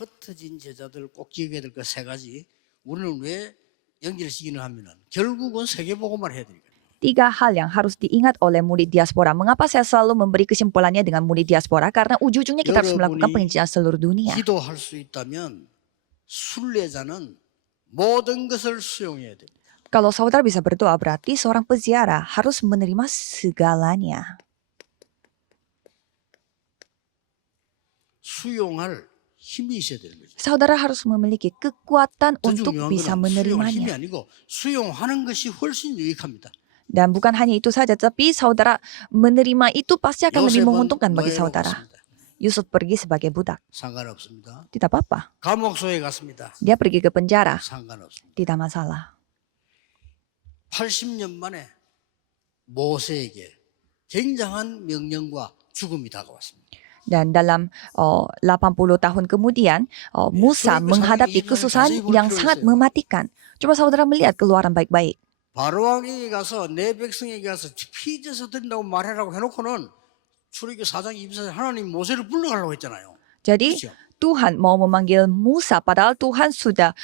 흩어진 제자들 꼭 기억해야 될 것 세 가지. 우리는 왜 연결시키는 하면은 결국은 세계복음을 해야 되니까. 3 hal yang harus diingat oleh murid diaspora. Mengapa saya selalu memberi kesimpulannya dengan murid diaspora? Karena ujung-ujungnya kita harus melakukan 여러분이 penginjilan seluruh dunia. 기도할 수 있다면 순례자는 모든 것을 수용해야 됩니다. Kalau saudara bisa berdoa, berarti seorang peziarah harus menerima segalanya. 수용할 힘이 있어야 되는 거죠. Saudara harus memiliki kekuatan 더 untuk 중요한 bisa 거는 수용할 힘이 menerimanya. 아니고 수용하는 것이 훨씬 유익합니다. Dan bukan hanya itu saja, tapi saudara menerima itu pasti akan lebih 요셉은 menguntungkan bagi 노예로 saudara. 갔습니다. Yusuf pergi sebagai budak. 상관없습니다. Tidak apa-apa. 감옥소에 갔습니다. Dia pergi ke penjara. 상관없습니다. Tidak masalah. 80년 만에 모세에게 굉장한 명령과 죽음이 다가왔습니다. Dan dalam 80 tahun kemudian, Musa menghadapi kesusahan yang sangat mematikan. Coba saudara melihat keluaran baik-baik. 바로왕에게 가서 내 백성에게 가서 피 져서 드린다고 말해라고 해놓고는 출애굽기 4장 24절 하나님 모세를 불러가려고 했잖아요. Jadi 그렇죠? Tuhan mau memanggil Musa, padahal Tuhan sudah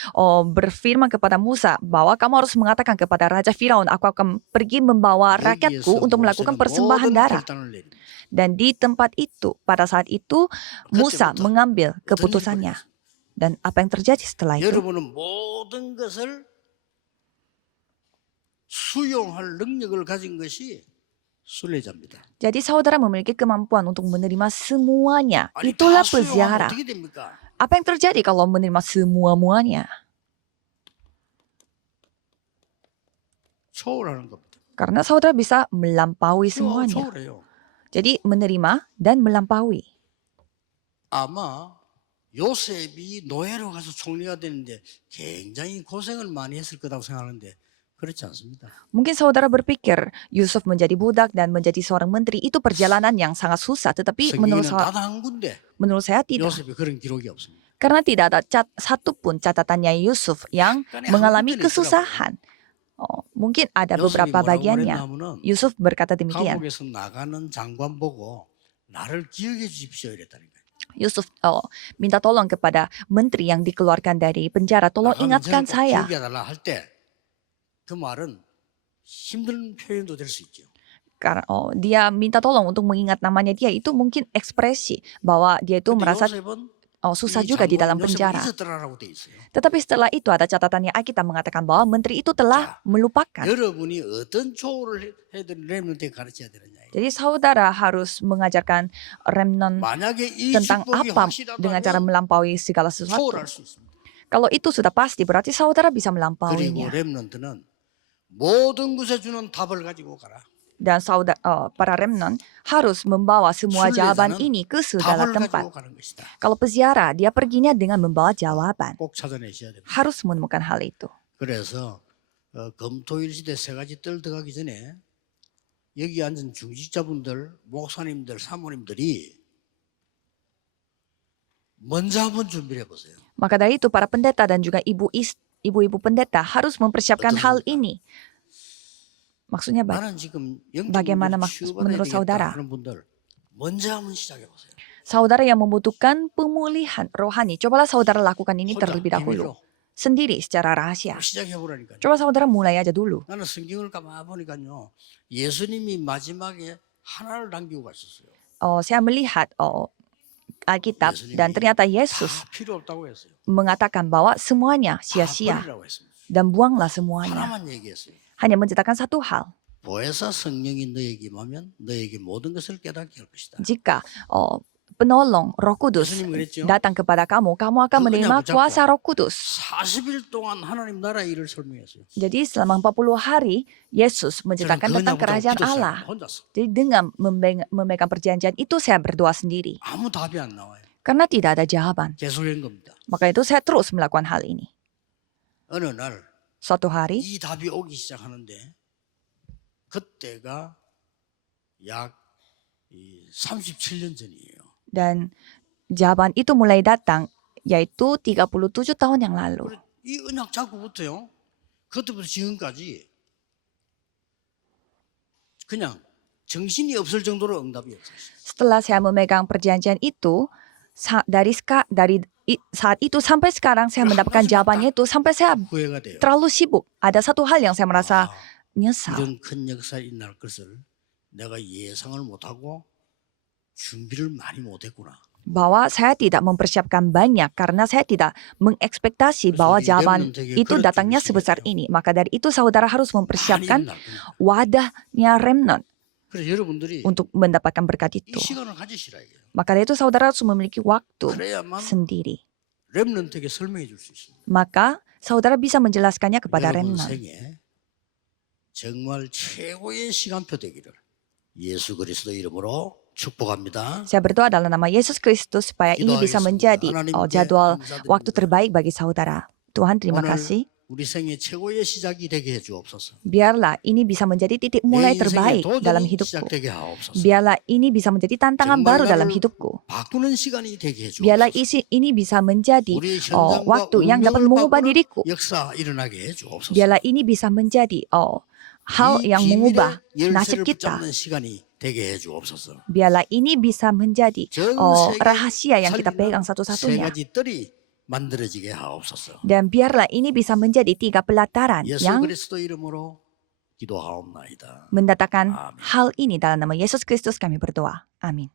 berfirman kepada Musa bahwa kamu harus mengatakan kepada Raja Firaun, aku akan pergi membawa rakyatku untuk melakukan persembahan darah. Dan di tempat itu, pada saat itu, Musa mengambil keputusannya. Dan apa yang terjadi setelah itu? 여러분은 모든 것을 수용할 능력을 가진 것이 순례자입니다. Jadi saudara memiliki kemampuan untuk menerima semuanya. 아니, Itulah 다 수용하면 peziarah. 어떻게 됩니까? Apa yang terjadi kalau menerima semua-muanya? 초월하는 겁니다. Karena saudara bisa melampaui semuanya. 초월해요. Jadi menerima dan melampaui. 아마 요셉이 노예로 가서 총리가 되는데 굉장히 고생을 많이 했을 거라고 생각하는데 그렇지 않습니다. Mungkin saudara berpikir Yusuf menjadi budak dan menjadi seorang menteri itu perjalanan yang sangat susah. Tetapi menurut 성경에는 단 한 군데 saya tidak. 요셉이 그런 기록이 없습니다. Karena tidak ada satupun catatannya Yusuf yang mengalami kesusahan. Mungkin ada beberapa bagiannya. Yusuf berkata demikian. 감옥에서 나가는 장관 보고 나를 기억해 주십시오 이랬다는 거예요. Yusuf minta tolong kepada menteri yang dikeluarkan dari penjara. Tolong ingatkan saya. 기억해 달라 할 때 그 말은 힘든 표현도 될 수 있죠. Karena dia minta tolong untuk mengingat namanya dia, itu mungkin ekspresi bahwa dia itu merasa susah juga di dalam penjara. Tetapi setelah itu ada catatannya, Alkitab mengatakan bahwa menteri itu telah melupakan. 여러분이 어떤 초월을 해드린 렘넌트에 가르쳐야 되느냐. Jadi saudara harus mengajarkan remnant 만약에 이 tentang 축복이 apa dengan cara 확실하다면 melampaui segala sesuatu. 초월할 수 있습니다. Kalau itu sudah pasti, berarti saudara bisa 그리고 melampauinya. 렘넌트는 모든 것에 주는 답을 가지고 가라. Dan para remnant harus membawa semua jawaban ini ke segala 답을 tempat. 가지고 가는 것이다. Kalau peziarah, dia perginya dengan membawa jawaban. 꼭 찾아내셔야 됩니다. Harus menemukan hal itu. 그래서 검토일 시대 세 가지 뜰 들어가기 전에 여기 앉은 중직자분들, 목사님들, 사모님들이 먼저 한번 준비를 해보세요. Maka dari itu para pendeta dan juga ibu-ibu pendeta harus mempersiapkan hal ini. Maksudnya bagaimana menurut saudara? 먼저 한번 시작해보세요. Saudara yang membutuhkan pemulihan rohani, cobalah saudara lakukan ini terlebih dahulu. Sendiri secara rahasia. 시작해보라니까요. Coba saudara mulai aja dulu. 나는 성경을 가만 보니까요, 예수님이 마지막에 하나를 남기고 가셨어요. Saya melihat Alkitab dan ternyata Yesus 다 필요 없다고 했어요. mengatakan bahwa semuanya 다 sia-sia 버리라고 했습니다. dan buanglah semuanya. 하나만 얘기했어요. Hanya menceritakan satu hal. 보혜사 성령이 너에게 임하면 너에게 모든 것을 깨닫게 할 것이다. Jika penolong Roh Kudus datang kepada kamu, kamu akan menerima kuasa Roh Kudus. 40일 동안 하나님 나라의 일을 설명했어요. Jadi selama 40 hari Yesus menceritakan tentang kerajaan Allah. Jadi dengan memegang perjanjian itu saya berdoa sendiri. 아무 답이 안 나와요. Karena tidak ada jawaban. 계속한 겁니다. Maka itu saya terus melakukan hal ini. 어느 날 Suatu hari 이 답이 오기 시작하는데 그때가 약 37년 전이에요. dan jawaban itu mulai datang yaitu 37 tahun yang lalu. 이 언약 잡고부터요. 그때부터 지금까지 그냥 정신이 없을 정도로 응답이 없었어요. Setelah saya memegang perjanjian itu dari saat itu sampai sekarang saya mendapatkan jawabannya itu sampai saya 후회가 돼요. terlalu sibuk. Ada satu hal yang saya merasa 아, nyesal. 이런 큰 역사가 일어날 것을 내가 예상을 못하고 준비를 많이 못했구나. Bahwa saya tidak mempersiapkan banyak karena saya tidak mengekspektasi bahwa Jadi jawaban remnant 되게 itu 그런 datangnya 준비를 sebesar 해야 돼요. ini. Maka dari itu saudara harus 많이 mempersiapkan 일어날 겁니다. wadahnya remnant 그래서 여러분들이 untuk mendapatkan berkat 이 itu. 시간을 가지시라 이게요. Maka dari itu saudara harus memiliki waktu 그래야만 sendiri. 렘넌트에게 설명해 줄 수 있습니다. Maka saudara bisa menjelaskannya kepada 여러분 remnant. 생에 정말 최고의 시간표 되기를 예수 그리스도 이름으로 축복합니다. Saya berdoa dalam nama Yesus Kristus supaya ini bisa menjadi jadwal waktu terbaik bagi saudara. Tuhan, terima 오늘 kasih. 우리 생의 최고의 시작이 되게 해 주옵소서. Biarlah ini bisa menjadi titik mulai 내 인생의 terbaik dalam 도전이 hidupku. 시작되게 하옵소서. Biarlah ini bisa menjadi tantangan 정말 baru dalam 나를 hidupku. 바꾸는 시간이 되게 해 Biarlah 주옵소서. ini bisa menjadi 우리 현장과 waktu yang dapat 운명을 mengubah 바꾸는 diriku. 역사 일어나게 해 주옵소서. Biarlah ini bisa menjadi hal 이 yang mengubah 비밀의 nasib 열쇠를 kita. 붙잡는 시간이 되게 해 주옵소서. Biarlah ini bisa menjadi 전 세계 rahasia yang kita pegang 세 satu-satunya. 가지 뜰이 만들어지게 하옵소서. Dan biarlah ini bisa menjadi 3 pelataran 예수 yang 그리스도 이름으로 기도하옵나이다. mendatangkan 아멘. hal ini dalam nama Yesus Kristus kami berdoa. Amin.